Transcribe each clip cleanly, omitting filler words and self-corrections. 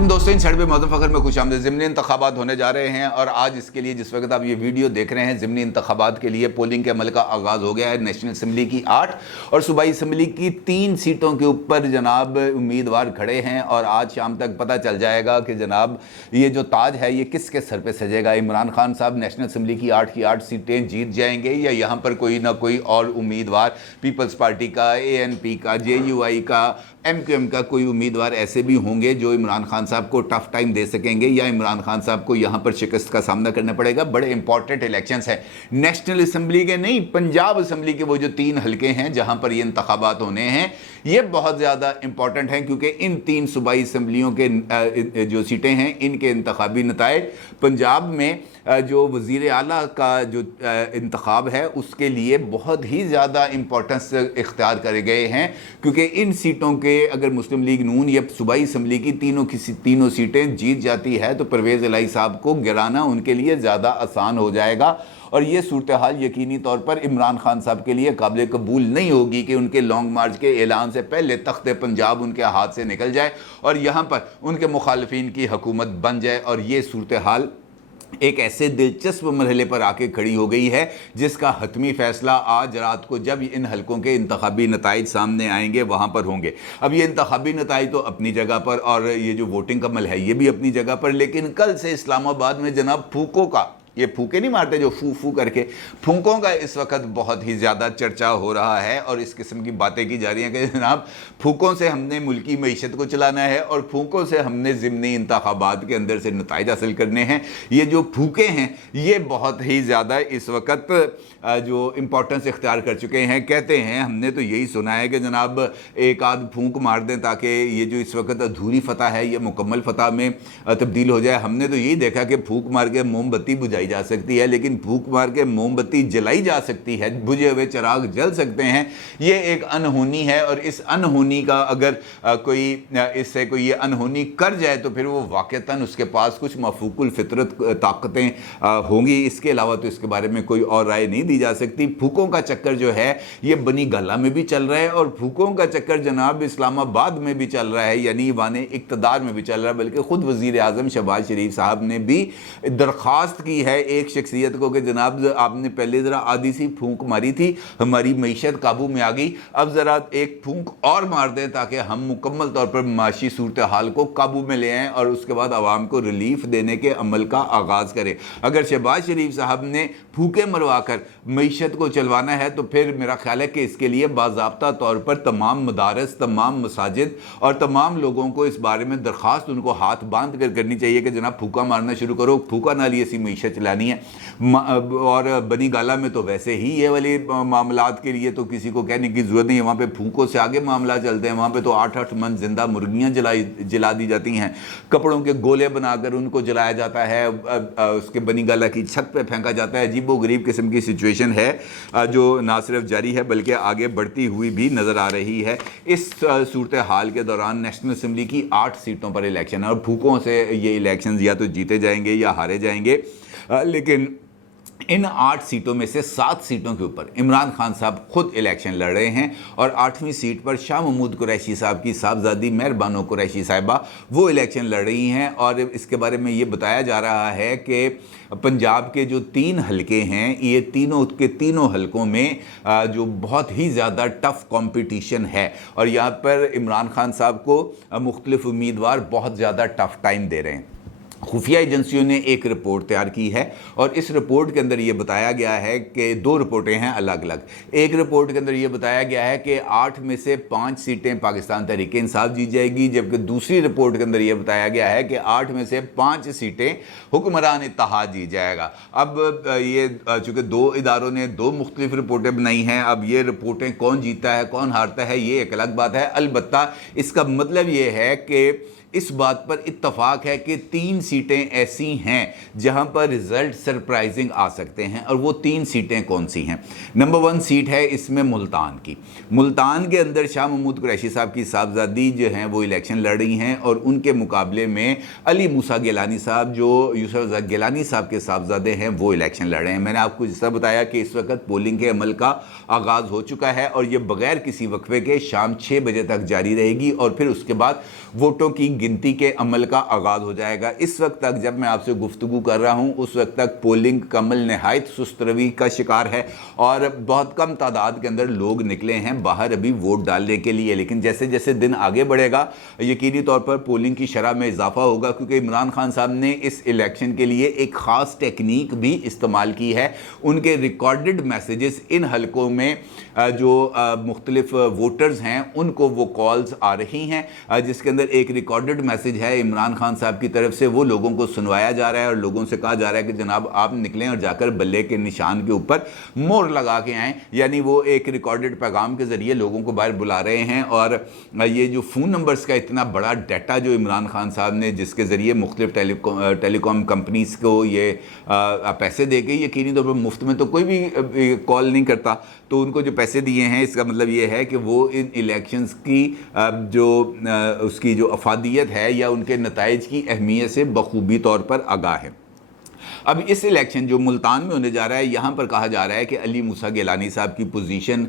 वालेकुम दोस्तों, इन सड़बे मौजूद फ़खर में खुश आमदीद। ज़िमनी इंतखाबात होने जा रहे हैं और आज इसके लिए जिस वक्त आप ये वीडियो देख रहे हैं, ज़िमनी इंतखाबात के लिए पोलिंग के अमल का आगाज़ हो गया है। नेशनल असम्बली की 8 और सूबाई असम्बली की 3 सीटों के ऊपर जनाब उम्मीदवार खड़े हैं और आज शाम तक पता चल जाएगा कि जनाब ये जो ताज है ये किसके सर पर सजेगा। इमरान खान साहब नेशनल असम्बली की 8 की 8 सीटें जीत जाएंगे या यहाँ पर कोई ना कोई और उम्मीदवार पीपल्स पार्टी का, ANP का, JUI का, MQM का कोई उम्मीदवार ऐसे भी होंगे जो इमरान खान साहब को टफ टाइम दे सकेंगे या इमरान खान साहब को यहाँ पर शिकस्त का सामना करना पड़ेगा। बड़े इंपॉर्टेंट इलेक्शंस हैं, नेशनल असम्बली के नहीं, पंजाब असम्बली के वो जो 3 हलके हैं जहाँ पर ये इंतखाबात होने हैं, ये बहुत ज़्यादा इंपॉर्टेंट हैं क्योंकि इन 3 सूबाई असम्बलियों के जो सीटें हैं इनके इंतखाबी नताइज पंजाब में जो वज़ीर आला का जो इंतखाब है उसके लिए बहुत ही ज़्यादा इम्पोर्टेंस इख्तियार करे गए हैं क्योंकि इन सीटों के अगर मुस्लिम लीग नून या सूबाई असम्बली की तीनों सीटें जीत जाती है तो परवेज़ इलाही साहब को गिराना उनके लिए ज़्यादा आसान हो जाएगा और ये सूरत हाल यकीनी तौर पर इमरान खान साहब के लिए काबिल कबूल नहीं होगी कि उनके लॉन्ग मार्च के ऐलान से पहले तख्त पंजाब उनके हाथ से निकल जाए और यहाँ पर उनके मुखालफिन की हुकूमत बन जाए। और ये सूरत हाल एक ऐसे दिलचस्प मरहले पर आके खड़ी हो गई है जिसका हतमी फैसला आज रात को जब इन हलकों के इंतखाबी नताइज सामने आएंगे वहाँ पर होंगे। अब ये इंतखाबी नताइज तो अपनी जगह पर और ये जो वोटिंग का अमल है ये भी अपनी जगह पर, लेकिन कल से इस्लामाबाद में जनाब फूकों का, ये फूके नहीं मारते जो फू फू करके, फूकों का इस वक्त बहुत ही ज़्यादा चर्चा हो रहा है और इस किस्म की बातें की जा रही हैं कि जनाब फूकों से हमने मुल्की मईशत को चलाना है और फूकों से हमने ज़िमनी इंतखाबात के अंदर से नताइज हासिल करने हैं। ये जो फूके हैं ये बहुत ही ज़्यादा इस वक्त जो इम्पोर्टेंस इख्तियार कर चुके हैं। कहते हैं, हमने तो यही सुना है कि जनाब एक आध फूंक मार दें ताकि ये जो इस वक्त अधूरी फतह है ये मुकम्मल फतह में तब्दील हो जाए। हमने तो यही देखा कि फूंक मार के मोमबत्ती बुझाई जा सकती है, लेकिन फूंक मार के मोमबत्ती जलाई जा सकती है, बुझे हुए चिराग जल सकते हैं। ये एक अनहोनी है और इस अनहोनी का अगर कोई इससे कोई ये अनहोनी कर जाए तो फिर वो वाक़तन उसके पास कुछ मफूकुल फितरत ताकतें होंगी। इसके अलावा तो इसके बारे में कोई और राय नहीं दी जा सकती। फूकों का चक्कर जो है ये बनी गाला में भी चल रहा है और फूकों का चक्कर जनाब इस्लामाबाद में भी चल रहा है, यानी वाने इक़्तिदार में भी चल रहा है। बल्कि खुद वज़ीर आज़म शहबाज शरीफ साहब ने भी दरख्वास्त की है एक शख्सियत को कि जनाब आपने पहले ज़रा आधी सी फूंक मारी थी, हमारी मईशत काबू में आ गई, अब ज़रा एक फूंक और मार दें ताकि हम मुकम्मल तौर पर माशी सूरत हाल को काबू में ले आएँ और उसके बाद आवाम को रिलीफ देने के अमल का आगाज़ करें। अगर शहबाज शरीफ साहब ने फूके मरवा कर मईशत को चलवाना है तो फिर मेरा ख्याल है कि इसके लिए बाज़ाब्ता तौर पर तमाम मदारस, तमाम मसाजिद और तमाम लोगों को इस बारे में दरख्वास्त उनको हाथ बांध कर करनी चाहिए कि जनाब फूका मारना शुरू करो, फूका ना लिए ऐसी मईशत चलानी है। और बनी गाला में तो वैसे ही ये वाले मामलात के लिए तो किसी को कहने की ज़रूरत नहीं है, वहाँ पे फूकों से आगे मामला चलते हैं। वहाँ पे तो 8-8 मन जिंदा मुर्गियाँ जला दी जाती हैं, कपड़ों के गोले बनाकर उनको जलाया जाता है, उसके बनी गाला की छत पे फेंका जाता है। अजीबो गरीब किस्म की सिचुएशन है जो ना सिर्फ जारी है बल्कि आगे बढ़ती हुई भी नज़र आ रही है। इस सूरत हाल के दौरान नेशनल असम्बली की 8 सीटों पर इलेक्शन है और फूकों से ये इलेक्शन या तो जीते जाएंगे या हारे जाएंगे, लेकिन इन 8 सीटों में से 7 सीटों के ऊपर इमरान खान साहब खुद इलेक्शन लड़ रहे हैं और 8वीं सीट पर शाह महमूद कुरैशी साहब की साहबजादी मेहरबानो कुरैशी साहिबा वो इलेक्शन लड़ रही हैं। और इसके बारे में ये बताया जा रहा है कि पंजाब के जो 3 हलके हैं ये तीनों के तीनों हलकों में जो बहुत ही ज़्यादा टफ कंपटीशन है और यहाँ पर इमरान खान साहब को मुख्तलिफ उम्मीदवार बहुत ज़्यादा टफ टाइम दे रहे हैं। खुफिया एजेंसियों ने एक रिपोर्ट तैयार की है और इस रिपोर्ट के अंदर ये बताया गया है कि 2 रिपोर्टें हैं अलग अलग। एक रिपोर्ट के अंदर ये बताया गया है कि 8 में से 5 सीटें पाकिस्तान तहरीक इंसाफ जीत जाएगी, जबकि दूसरी रिपोर्ट के अंदर ये बताया गया है कि 8 में से 5 सीटें हुक्मरान इत्तेहाद जीत जाएगा। अब ये चूँकि 2 इदारों ने 2 मुख्तलिफ रिपोर्टें बनाई हैं, अब ये रिपोर्टें कौन जीतता है कौन हारता है ये एक अलग बात है। अलबत्ता इसका मतलब ये है कि इस बात पर इत्तफाक है कि 3 सीटें ऐसी हैं जहां पर रिज़ल्ट सरप्राइजिंग आ सकते हैं और वो 3 सीटें कौन सी हैं। नंबर 1 सीट है इसमें मुल्तान की। मुल्तान के अंदर शाह महमूद कुरैशी साहब की साहबजादी जो हैं वो इलेक्शन लड़ रही हैं और उनके मुकाबले में अली मूसा गिलानी साहब जो यूसुफ गिलानी साहब के साहबजादे हैं वो इलेक्शन लड़ रहे हैं। मैंने आपको जिस तरह बताया कि इस वक्त पोलिंग के अमल का आगाज़ हो चुका है और ये बग़ैर किसी वक्फे के शाम 6 बजे तक जारी रहेगी और फिर उसके बाद वोटों की गिनती के अमल का आगाज़ हो जाएगा। इस वक्त तक जब मैं आपसे गुफ्तगू कर रहा हूँ उस वक्त तक पोलिंग का अमल नहायत सुस्त रवि का शिकार है और बहुत कम तादाद के अंदर लोग निकले हैं बाहर अभी वोट डालने के लिए। लेकिन जैसे जैसे दिन आगे बढ़ेगा यकीनी तौर पर पोलिंग की शरह में इजाफा होगा, क्योंकि इमरान खान साहब ने इस इलेक्शन के लिए एक ख़ास टेक्निक भी इस्तेमाल की है। उनके रिकॉर्डेड मैसेजेस इन हलकों में जो मुख्तलिफ वोटर्स हैं उनको वो कॉल्स आ रही हैं, जिसके अंदर एक रिकॉर्डेड मैसेज है इमरान खान साहब की तरफ से, वो लोगों को सुनवाया जा रहा है और लोगों से कहा जा रहा है कि जनाब आप निकलें और जाकर बल्ले के निशान के ऊपर मोहर लगा के आएँ। यानी वो एक रिकॉर्डेड पैगाम के ज़रिए लोगों को बाहर बुला रहे हैं। और ये जो फ़ोन नंबर्स का इतना बड़ा डाटा जो इमरान खान साहब ने, जिसके ज़रिए मुख्तलिफ टेलीकॉम कंपनीज़ को ये पैसे दे के, यकीनी तौर पर मुफ्त में तो कोई भी कॉल नहीं करता, तो उनको जो पैसे दिए हैं इसका मतलब ये है कि वो इन इलेक्शंस की जो उसकी जो अफादियत है या उनके नताइज की अहमियत से बखूबी तौर पर आगाह है। अब इस इलेक्शन जो मुल्तान में होने जा रहा है, यहाँ पर कहा जा रहा है कि अली मूसा गिलानी साहब की पोजीशन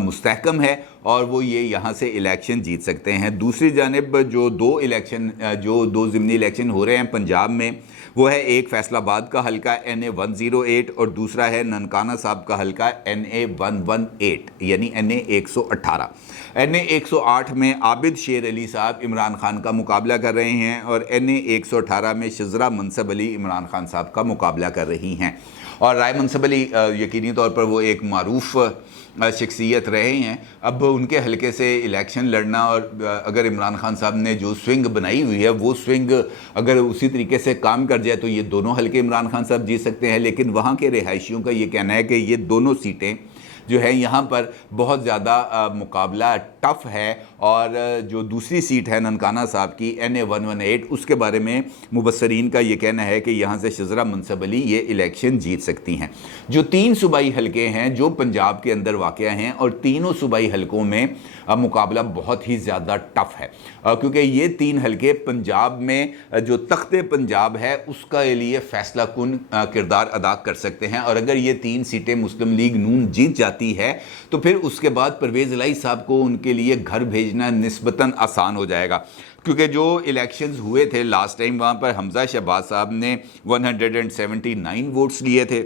मुस्तहकम है और वो ये यहाँ से इलेक्शन जीत सकते हैं। दूसरी जानिब जो दो ज़िमनी इलेक्शन हो रहे हैं पंजाब में, वो है एक फैसलाबाद का हलका NA 108 और दूसरा है ननकाना साहब का हलका NA 118 यानी NA 118। NA 108 में आबिद शेर अली साहब इमरान खान का मुकाबला कर रहे हैं और NA 118 में शजरा मनसब अली इमरान खान साहब का मुकाबला कर रही हैं। और राय मनसब अली यकीनी तौर पर वो एक मारूफ शख्सियत रहे हैं। अब उनके हलके से इलेक्शन लड़ना और अगर इमरान खान साहब ने जो स्विंग बनाई हुई है वो स्विंग अगर उसी तरीके से काम कर जाए तो ये दोनों हलके इमरान खान साहब जीत सकते हैं। लेकिन वहाँ के रिहायशियों का ये कहना है कि ये दोनों सीटें जो है यहाँ पर बहुत ज़्यादा मुकाबला टफ़ है। और जो दूसरी सीट है ननकाना साहब की NA 118, उसके बारे में मुबस्सरीन का ये कहना है कि यहाँ से शजरा मनसब अली ये इलेक्शन जीत सकती हैं। जो 3 सूबाई हलके हैं जो पंजाब के अंदर वाक़या हैं और तीनों सूबाई हलकों में मुकाबला बहुत ही ज़्यादा टफ़ है, क्योंकि ये 3 हलके पंजाब में जो तख्ते पंजाब है उसका लिए फ़ैसला कुन किरदार अदा कर सकते हैं। और अगर ये 3 सीटें मुस्लिम लीग नून जीत जाती है तो फिर उसके बाद परवेज़ इलाही साहब को उनके लिए घर भेजना निस्बतन आसान हो जाएगा, क्योंकि जो इलेक्शंस हुए थे लास्ट टाइम वहाँ पर हमजा शहबाज साहब ने 179 वोट्स लिए थे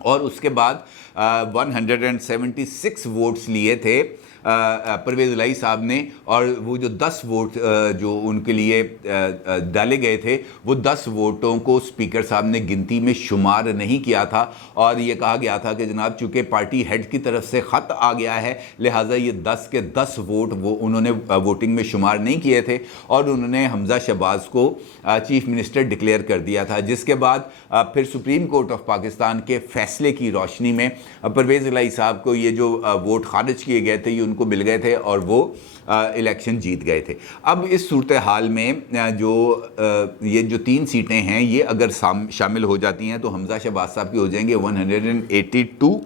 और उसके बाद 176 वोट्स लिए थे परवेज़ इलाही साहब ने। और वो जो 10 वोट जो उनके लिए डाले गए थे वो 10 वोटों को स्पीकर साहब ने गिनती में शुमार नहीं किया था और ये कहा गया था कि जनाब चूँकि पार्टी हेड की तरफ से ख़त आ गया है लिहाजा ये 10 के 10 वोट वो उन्होंने वोटिंग में शुमार नहीं किए थे और उन्होंने हमजा शहबाज को चीफ मिनिस्टर डिक्लेयर कर दिया था। जिसके बाद फिर सुप्रीम कोर्ट ऑफ पाकिस्तान के फ़ैसले की रोशनी में परवेज़ इलाही साहब को ये जो वोट खारिज किए गए थे ये उनको मिल गए थे और वो इलेक्शन जीत गए थे। अब इस सूरत हाल में ये जो 3 सीटें हैं ये अगर शामिल हो जाती हैं तो हमजा शहबाज साहब की हो जाएंगे 182,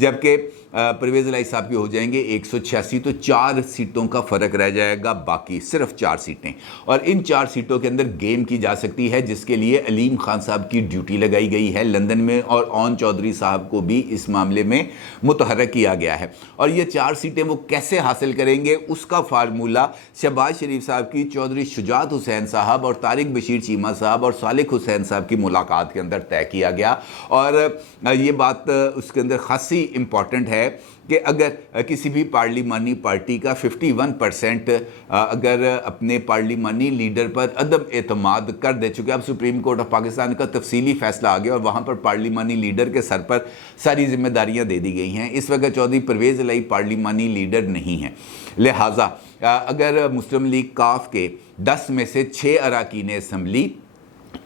जबकि परवेज़ इलाही साहब की हो जाएंगे 186। तो 4 सीटों का फ़र्क रह जाएगा, बाकी सिर्फ 4 सीटें। और इन 4 सीटों के अंदर गेम की जा सकती है जिसके लिए अलीम खान साहब की ड्यूटी लगाई गई है लंदन में और ओन चौधरी साहब को भी इस मामले में मुतहर्रिक किया गया है। और ये 4 सीटें वो कैसे हासिल करेंगे उसका फार्मूला शहबाज शरीफ साहब की चौधरी शुजात हुसैन साहब और तारिक बशीर चीमा साहब और सालिक हुसैन साहब की मुलाकात के अंदर तय किया गया। और ये बात उसके अंदर खासी इम्पॉर्टेंट है कि अगर किसी भी पार्लिमानी पार्टी का 51% अगर अपने पार्लिमानी लीडर पर अदम एतमाद कर दे, चुके अब सुप्रीम कोर्ट ऑफ पाकिस्तान का तफसीली फ़ैसला आ गया और वहाँ पर पार्लिमानी लीडर के सर पर सारी जिम्मेदारियाँ दे दी गई हैं। इस वक्त चौधरी परवेज़ इलाही पार्लिमानी लीडर नहीं हैं, लिहाजा अगर मुस्लिम लीग काफ के 10 में से 6 अरकान असम्बली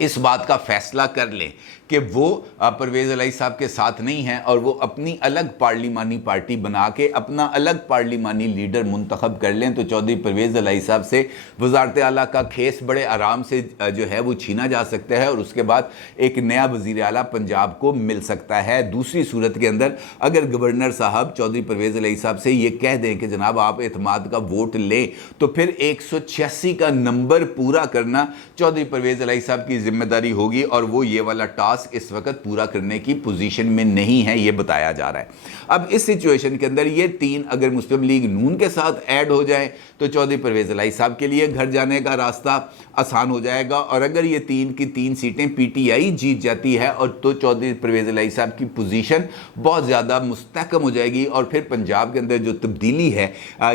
इस बात का फ़ैसला कर लें कि वो परवेज़ इलाही साहब के साथ नहीं हैं और वो अपनी अलग पार्लिमानी पार्टी बना के अपना अलग पार्लिमानी लीडर मुंतखब कर लें तो चौधरी परवेज़ इलाही साहब से वज़ारत आला का खेस बड़े आराम से जो है वो छीना जा सकता है और उसके बाद एक नया वज़ीर आला पंजाब को मिल सकता है। दूसरी सूरत के अंदर अगर गवर्नर साहब चौधरी परवेज़ इलाही साहब से ये कह दें कि जनाब आप एतमाद का वोट लें तो फिर 186 का नंबर पूरा करना चौधरी परवेज़ इलाही साहब की जिम्मेदारी होगी और वो ये वाला टास्क टास्क इस वक्त पूरा करने की पोजीशन में नहीं है, ये बताया जा रहा है। अब इस सिचुएशन के अंदर ये 3 अगर मुस्लिम लीग नून के साथ ऐड हो जाए तो चौधरी परवेज़ इलाही साहब के लिए घर जाने का रास्ता आसान हो जाएगा, और अगर ये 3 की 3 सीटें पीटीआई जीत जाती है और तो चौधरी परवेज़ इलाही साहब की पोजीशन बहुत ज़्यादा मुस्तहकम हो जाएगी, और फिर पंजाब के अंदर जो तब्दीली है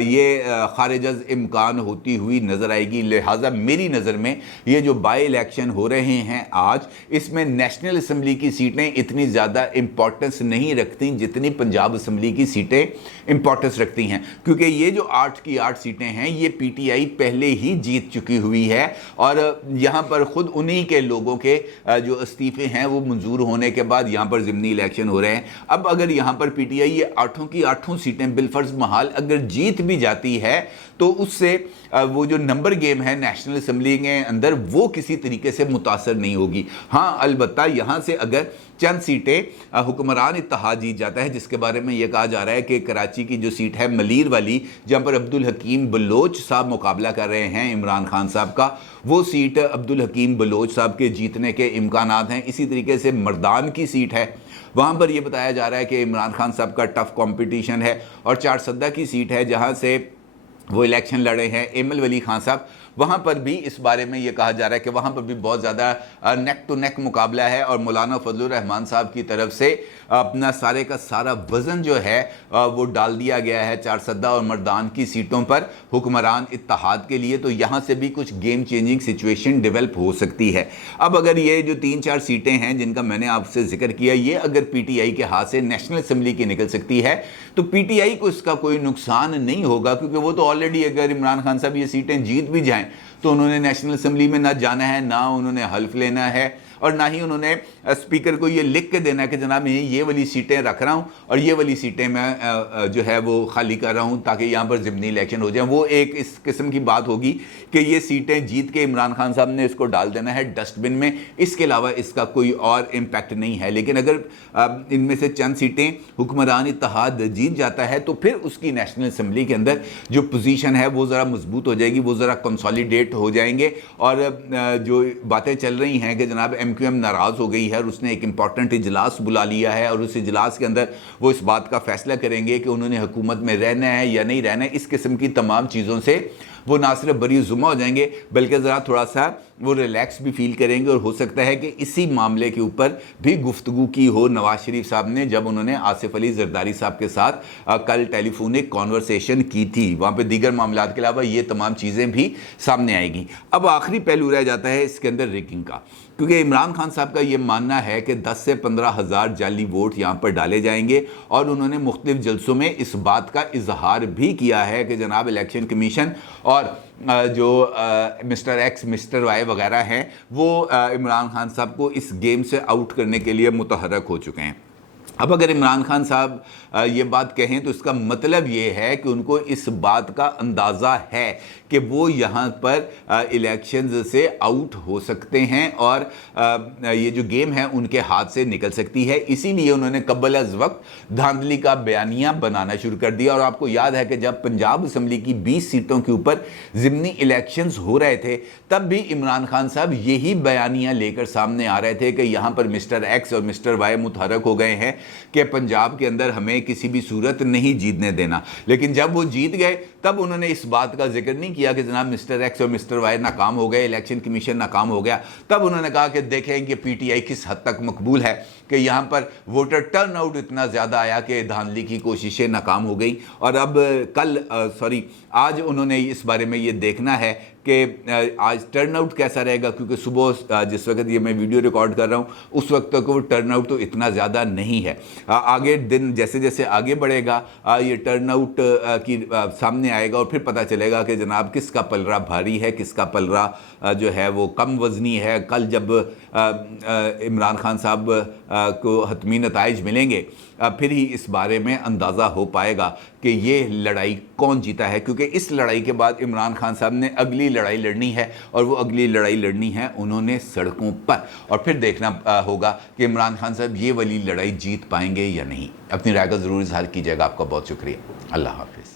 ये खारिज अज़ इम्कान होती हुई नज़र आएगी। लिहाजा मेरी नज़र में ये जो बाई इलेक्शन हो रहे हैं आज, इसमें नेशनल असम्बली की सीटें इतनी ज़्यादा इंपॉर्टेंस नहीं रखती जितनी पंजाब असम्बली की सीटें इंपॉर्टेंस रखती हैं, क्योंकि ये जो 8 की 8 सीटें हैं ये पीटीआई पहले ही जीत चुकी हुई है, और यहाँ पर ख़ुद उन्हीं के लोगों के जो इस्तीफ़े हैं वो मंजूर होने के बाद यहाँ पर ज़िमनी इलेक्शन हो रहे हैं। अब अगर यहाँ पर पीटीआई ये 8 की 8 सीटें बिलफर्ज महाल अगर जीत भी जाती है तो उससे वो जो नंबर गेम है नेशनल असम्बली के अंदर वो किसी तरीके से मुतासर नहीं होगी। हाँ, अलबत्ता यहाँ से अगर चंद सीटें हुक्मरान इत्तेहाद जीत जाता है, जिसके बारे में ये कहा जा रहा है कि कराची की जो सीट है मलीर वाली, जहाँ पर अब्दुल हकीम बलोच साहब मुकाबला कर रहे हैं इमरान खान साहब का, वो सीट अब्दुल हकीम बलोच साहब के जीतने के इम्कानात हैं। इसी तरीके से मर्दान की सीट है, वहाँ पर यह बताया जा रहा है कि इमरान खान साहब का टफ कंपटीशन है, और चारसद्दा की सीट है जहाँ से वो इलेक्शन लड़े हैं एमल वली खान साहब, वहाँ पर भी इस बारे में ये कहा जा रहा है कि वहाँ पर भी बहुत ज़्यादा नेक टू नेक मुकाबला है, और मौलाना फजलुर रहमान साहब की तरफ से अपना सारे का सारा वज़न जो है वो डाल दिया गया है चारसद्दा और मर्दान की सीटों पर हुक्मरान इत्तेहाद के लिए। तो यहाँ से भी कुछ गेम चेंजिंग सिचुएशन डेवलप हो सकती है। अब अगर ये जो 3-4 सीटें हैं जिनका मैंने आपसे जिक्र किया, ये अगर पीटीआई के हाथ से नेशनल असम्बली की निकल सकती है तो पीटीआई को इसका कोई नुकसान नहीं होगा, क्योंकि वो तो ऑलरेडी अगर इमरान खान साहब ये सीटें जीत भी जाएं तो उन्होंने नेशनल असम्बली में ना जाना है, ना उन्होंने हल्फ लेना है, और ना ही उन्होंने स्पीकर को ये लिख के देना है कि जनाब मैं ये वाली सीटें रख रहा हूँ और ये वाली सीटें मैं जो है वो खाली कर रहा हूँ ताकि यहाँ पर ज़िमनी इलेक्शन हो जाए। वो एक इस किस्म की बात होगी कि ये सीटें जीत के इमरान खान साहब ने इसको डाल देना है डस्टबिन में, इसके अलावा इसका कोई और इम्पैक्ट नहीं है। लेकिन अगर इनमें से चंद सीटें हुक्मरान इत्तेहाद जीत जाता है तो फिर उसकी नेशनल असम्बली के अंदर जो पोजीशन है वो ज़रा मजबूत हो जाएगी, वो ज़रा कंसोलिडेट हो जाएंगे। और जो बातें चल रही हैं कि जनाब MQM नाराज़ हो गई है और उसने एक इम्पॉर्टेंट इजलास बुला लिया है, और उस इजलास के अंदर वो इस बात का फैसला करेंगे कि उन्होंने हुकूमत में रहना है या नहीं रहना है। इस किस्म की तमाम चीज़ों से वो ना सिर्फ बरी जुमा हो जाएंगे बल्कि ज़रा थोड़ा सा वो रिलैक्स भी फील करेंगे, और हो सकता है कि इसी मामले के ऊपर भी गुफ्तगू की हो नवाज शरीफ साहब ने जब उन्होंने आसिफ अली जरदारी साहब के साथ कल टेलीफोनिक कॉन्वर्सेशन की थी। वहाँ पे दीगर मामलात के अलावा ये तमाम चीज़ें भी सामने आएगी। अब आखिरी पहलू रह जाता है इसके अंदर रिगिंग का, क्योंकि इमरान खान साहब का ये मानना है कि 10 से 15 हज़ार जाली वोट यहाँ पर डाले जाएंगे, और उन्होंने मुख्तलिफ जलसों में इस बात का इजहार भी किया है कि जनाब इलेक्शन कमीशन और जो मिस्टर एक्स मिस्टर वाई वगैरह हैं वो इमरान खान साहब को इस गेम से आउट करने के लिए मुतहरक हो चुके हैं। अब अगर इमरान खान साहब ये बात कहें तो इसका मतलब ये है कि उनको इस बात का अंदाज़ा है कि वो यहाँ पर इलेक्शंस से आउट हो सकते हैं और ये जो गेम है उनके हाथ से निकल सकती है। इसीलिए उन्होंने कबल अज़ वक्त धांधली का बयानिया बनाना शुरू कर दिया। और आपको याद है कि जब पंजाब असम्बली की 20 सीटों के ऊपर ज़िमनी इलेक्शंस हो रहे थे तब भी इमरान खान साहब यही बयानिया लेकर सामने आ रहे थे कि यहाँ पर मिस्टर एक्स और मिस्टर वाई मुतहरक हो गए हैं कि पंजाब के अंदर हमें किसी भी सूरत नहीं जीतने देना। लेकिन जब वो जीत गए तब उन्होंने इस बात का जिक्र नहीं किया कि जनाब मिस्टर एक्स और मिस्टर वाई नाकाम हो गए, इलेक्शन कमीशन नाकाम हो गया। तब उन्होंने कहा कि देखें कि पीटीआई किस हद तक मकबूल है कि यहाँ पर वोटर टर्न आउट इतना ज़्यादा आया कि धांधली की कोशिशें नाकाम हो गई। और अब आज उन्होंने इस बारे में ये देखना है कि आज टर्न आउट कैसा रहेगा, क्योंकि सुबह जिस वक्त ये मैं वीडियो रिकॉर्ड कर रहा हूँ उस वक्त तक वो टर्न आउट तो इतना ज़्यादा नहीं है। आगे दिन जैसे जैसे आगे बढ़ेगा ये टर्न आउट की सामने आएगा और फिर पता चलेगा कि जनाब किसका पलरा भारी है, किसका पलरा जो है वो कम वज़नी है। कल जब इमरान खान साहब को हतमी नताइज मिलेंगे फिर ही इस बारे में अंदाज़ा हो पाएगा कि ये लड़ाई कौन जीता है, क्योंकि इस लड़ाई के बाद इमरान खान साहब ने अगली लड़ाई लड़नी है और वो अगली लड़ाई लड़नी है उन्होंने सड़कों पर। और फिर देखना होगा कि इमरान खान साहब ये वाली लड़ाई जीत पाएंगे या नहीं। अपनी राय का ज़रूर इजहार कीजिएगा। आपका बहुत शुक्रिया। अल्लाह हाफिज़।